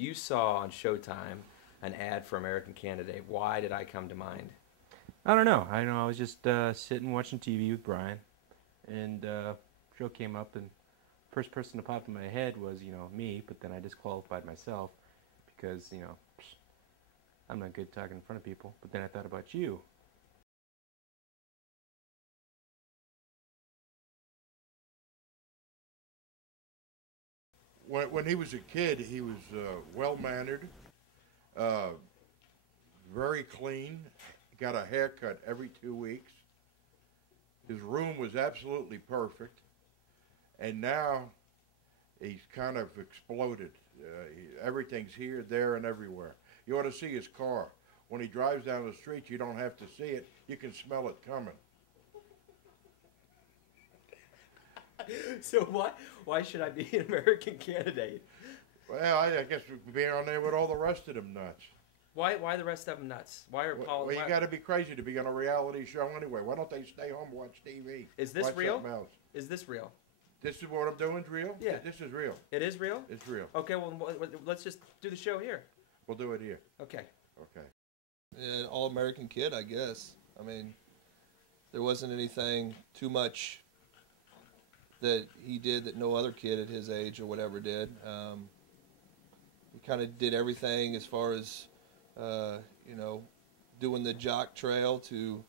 You saw on Showtime an ad for American Candidate. Why did I come to mind? I don't know. I was just sitting watching TV with Brian, and show came up, and first person to pop in my head was, me, but then I disqualified myself because, I'm not good talking in front of people. But then I thought about you. When he was a kid, he was well-mannered, very clean, got a haircut every 2 weeks. His room was absolutely perfect. And now he's kind of exploded. Everything's here, there, and everywhere. You ought to see his car. When he drives down the street, you don't have to see it. You can smell it coming. So why should I be an American Candidate? Well, I guess we'd be on there with all the rest of them nuts. Why the rest of them nuts? Well, you got to be crazy to be on a reality show anyway. Why don't they stay home and watch TV? Is this watch real? Else? Is this real? This is what I'm doing. Is real? Yeah. This is real. It is real? It's real. Okay, well, let's just do the show here. We'll do it here. Okay. Okay. An all-American kid, I guess. I mean, there wasn't anything too much that he did that no other kid at his age or whatever did. He kind of did everything as far as, doing the jock trail to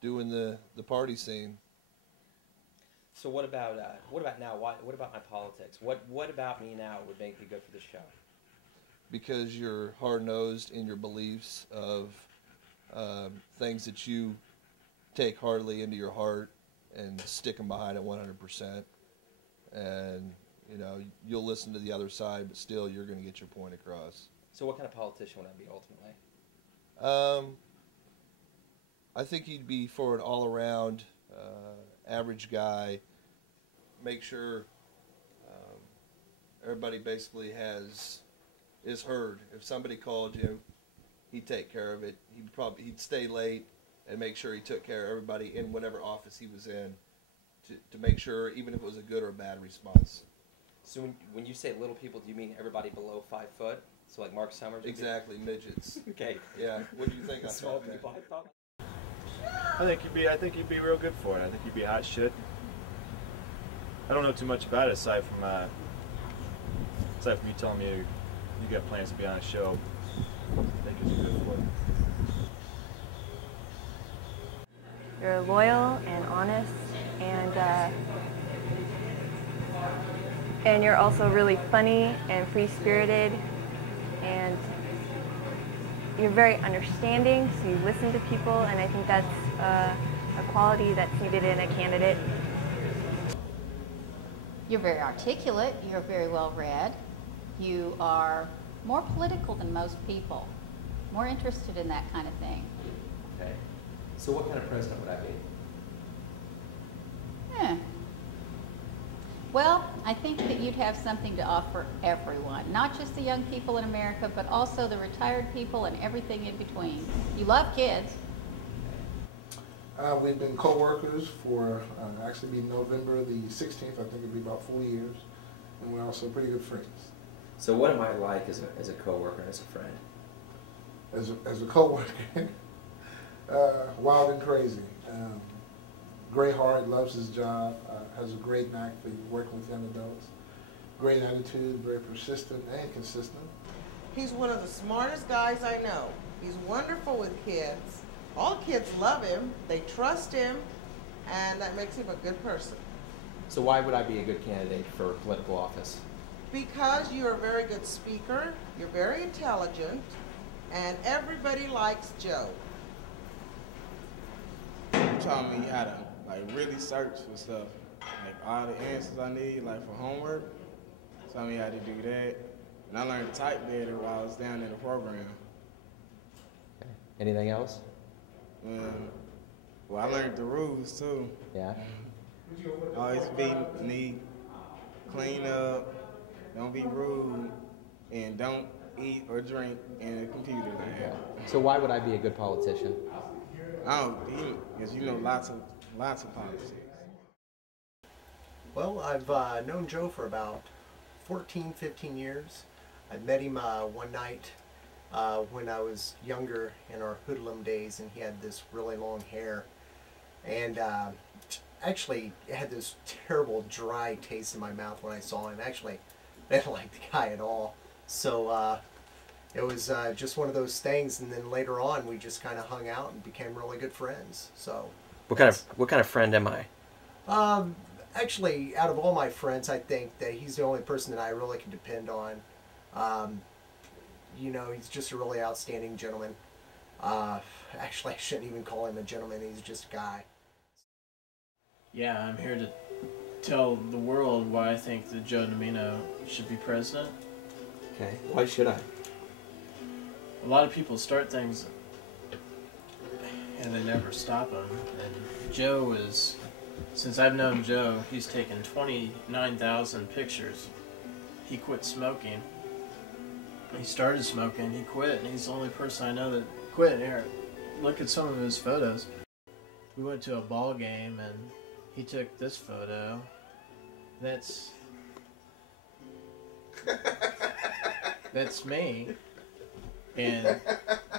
doing the party scene. So what about now? What about my politics? What about me now would make me good for the show? Because you're hard-nosed in your beliefs of things that you take heartily into your heart and stick them behind it 100%. And, you'll listen to the other side, but still you're going to get your point across. So what kind of politician would I be ultimately? I think he'd be for an all-around average guy. Make sure everybody basically is heard. If somebody called you, he'd take care of it. He'd stay late and make sure he took care of everybody in whatever office he was in to make sure, even if it was a good or a bad response. So when you say little people, do you mean everybody below 5 foot? So like Mark Summers? Exactly, midgets. Okay. Yeah. What do you think? Small people. I think you'd be real good for it. I think you'd be hot shit. I don't know too much about it aside from you telling me you got plans to be on a show. I think you'd be good for it. You're loyal and honest, and you're also really funny and free-spirited, and you're very understanding, so you listen to people, and I think that's a quality that's needed in a candidate. You're very articulate, you're very well read, you are more political than most people, more interested in that kind of thing. Okay. So what kind of president would I be? Well, I think that you'd have something to offer everyone, not just the young people in America, but also the retired people and everything in between. You love kids. We've been co-workers for, actually be November the 16th, I think it'll be about 4 years, and we're also pretty good friends. So what am I like as a co-worker and as a friend? As a co-worker, wild and crazy. Great heart, loves his job, has a great knack for working with young adults. Great attitude, very persistent and consistent. He's one of the smartest guys I know. He's wonderful with kids. All kids love him, they trust him, and that makes him a good person. So why would I be a good candidate for political office? Because you're a very good speaker, you're very intelligent, and everybody likes Joe. Taught me how to really search for stuff, all the answers I need, for homework. Taught me how to do that, and I learned to type better while I was down in the program. Okay. Anything else? Well, I learned the rules too. Yeah. Always be neat, clean up, don't be rude, and don't eat or drink in a computer lab. So why would I be a good politician? Because lots of politics. Well, I've known Joe for about 14, 15 years. I met him one night when I was younger in our hoodlum days, and he had this really long hair. And actually had this terrible dry taste in my mouth when I saw him. Actually, I didn't like the guy at all. So it was just one of those things, and then later on we just kind of hung out and became really good friends. So what kind of friend am I? Actually, out of all my friends, I think that he's the only person that I really can depend on. You know, he's just a really outstanding gentleman. Actually, I shouldn't even call him a gentleman. He's just a guy. Yeah, I'm here to tell the world why I think that Joe Dimino should be president. Okay, why should I? A lot of people start things and they never stop them. And Joe is, since I've known Joe, he's taken 29,000 pictures. He quit smoking. He started smoking, he quit, and he's the only person I know that quit. Here, look at some of his photos. We went to a ball game and he took this photo. That's me. And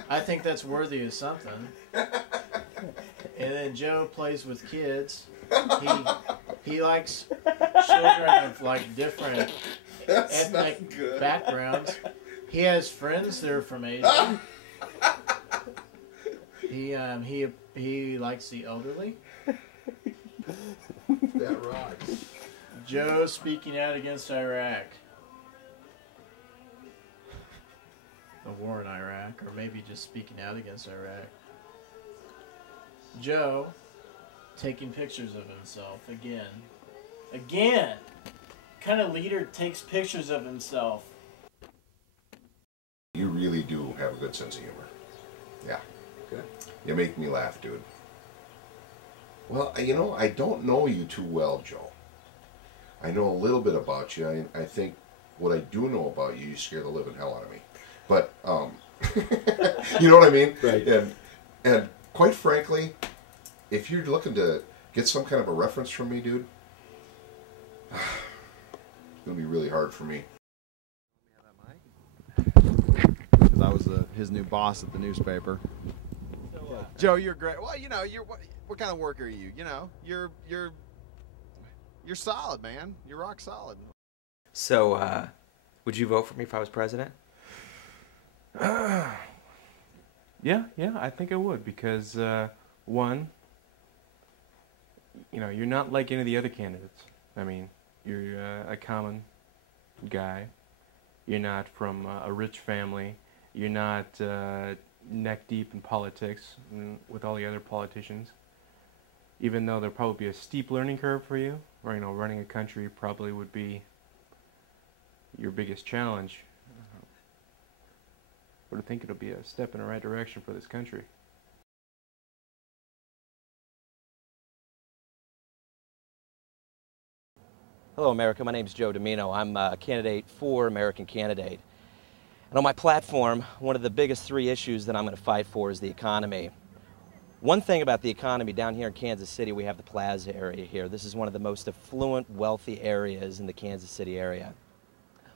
I think that's worthy of something. And then Joe plays with kids. He likes children of like different ethnic backgrounds. He has friends that are from Asia. He likes the elderly. That rocks. Joe speaking out against Iraq. The war in Iraq, or maybe just speaking out against Iraq. Joe taking pictures of himself again. Again! What kind of leader takes pictures of himself? You really do have a good sense of humor. Yeah. Good. You make me laugh, dude. Well, you know, I don't know you too well, Joe. I know a little bit about you. I think what I do know about you, you scare the living hell out of me. But, you know what I mean? Right. And quite frankly, if you're looking to get some kind of a reference from me, dude, it's going to be really hard for me. Because I was his new boss at the newspaper. Joe, you're great. Well, you know, what kind of worker are you? You know, you're solid, man. You're rock solid. So, would you vote for me if I was president? Yeah, I think I would, because one, you know, you're not like any of the other candidates. I mean, you're a common guy. You're not from a rich family. You're not neck deep in politics with all the other politicians. Even though there'll probably be a steep learning curve for you, or, you know, running a country probably would be your biggest challenge. But I think it'll be a step in the right direction for this country. Hello, America. My name's Joe Dimino. I'm a candidate for American Candidate. And on my platform, one of the biggest three issues that I'm going to fight for is the economy. One thing about the economy, down here in Kansas City, we have the Plaza area here. This is one of the most affluent, wealthy areas in the Kansas City area.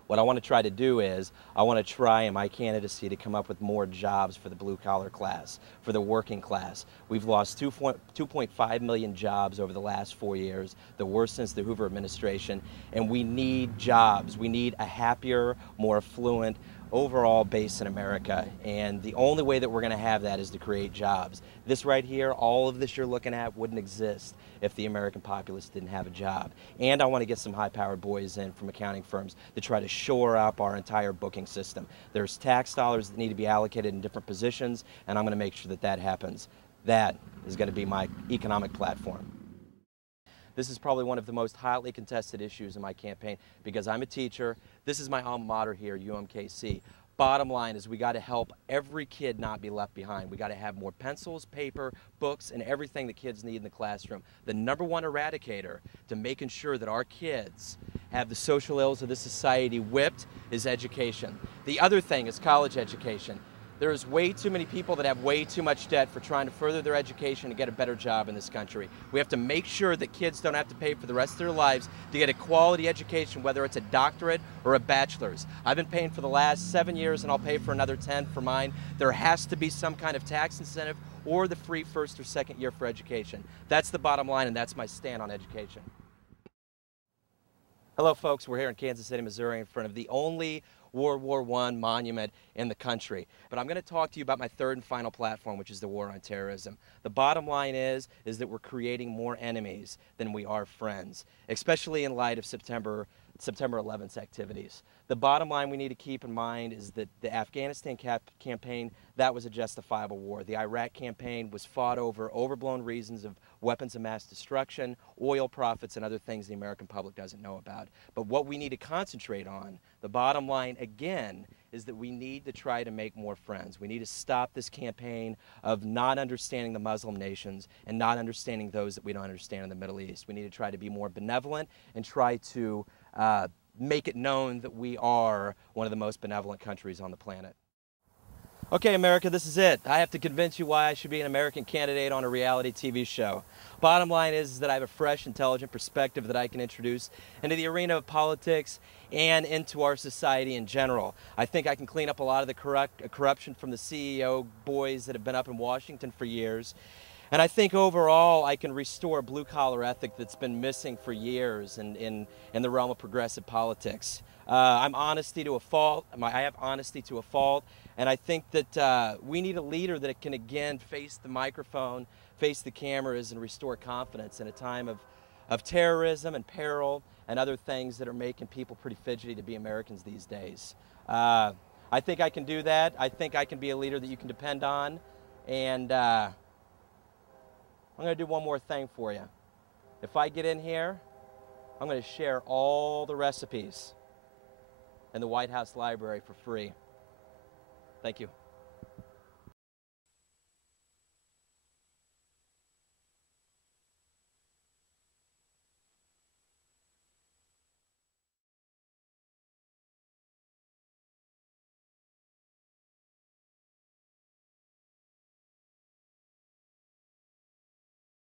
What I want to try to do is, I want to try in my candidacy to come up with more jobs for the blue-collar class, for the working class. We've lost 2.5 million jobs over the last 4 years, the worst since the Hoover administration, and we need jobs. We need a happier, more affluent, overall base in America, and the only way that we're going to have that is to create jobs. This right here, all of this you're looking at, wouldn't exist if the American populace didn't have a job. And I want to get some high-powered boys in from accounting firms to try to shore up our entire booking system. There's tax dollars that need to be allocated in different positions, and I'm going to make sure that that happens. That is going to be my economic platform. This is probably one of the most hotly contested issues in my campaign because I'm a teacher. This is my alma mater here, UMKC. Bottom line is we got to help every kid not be left behind. We got to have more pencils, paper, books, and everything the kids need in the classroom. The #1 eradicator to making sure that our kids have the social ills of this society whipped is education. The other thing is college education. There's way too many people that have way too much debt for trying to further their education and get a better job in this country. We have to make sure that kids don't have to pay for the rest of their lives to get a quality education, whether it's a doctorate or a bachelor's. I've been paying for the last 7 years, and I'll pay for another 10 for mine. There has to be some kind of tax incentive or the free first or second year for education. That's the bottom line, and that's my stand on education. Hello, folks. We're here in Kansas City, Missouri, in front of the only World War I monument in the country. But I'm going to talk to you about my third and final platform, which is the war on terrorism. The bottom line is that we're creating more enemies than we are friends, especially in light of September 11th activities. The bottom line we need to keep in mind is that the Afghanistan campaign, that was a justifiable war. The Iraq campaign was fought over overblown reasons of weapons of mass destruction, oil profits, and other things the American public doesn't know about. But what we need to concentrate on, the bottom line again, is that we need to try to make more friends. We need to stop this campaign of not understanding the Muslim nations and not understanding those that we don't understand in the Middle East. We need to try to be more benevolent and try to make it known that we are one of the most benevolent countries on the planet. Okay, America, this is it. I have to convince you why I should be an American candidate on a reality TV show. Bottom line is that I have a fresh, intelligent perspective that I can introduce into the arena of politics and into our society in general. I think I can clean up a lot of the corruption from the CEO boys that have been up in Washington for years. And I think overall I can restore a blue-collar ethic that's been missing for years in the realm of progressive politics. I'm honesty to a fault. I have honesty to a fault. And I think that we need a leader that can again face the microphone, face the cameras, and restore confidence in a time of terrorism and peril and other things that are making people pretty fidgety to be Americans these days. I think I can do that. I think I can be a leader that you can depend on. And I'm going to do one more thing for you. If I get in here, I'm going to share all the recipes in the White House Library for free. Thank you.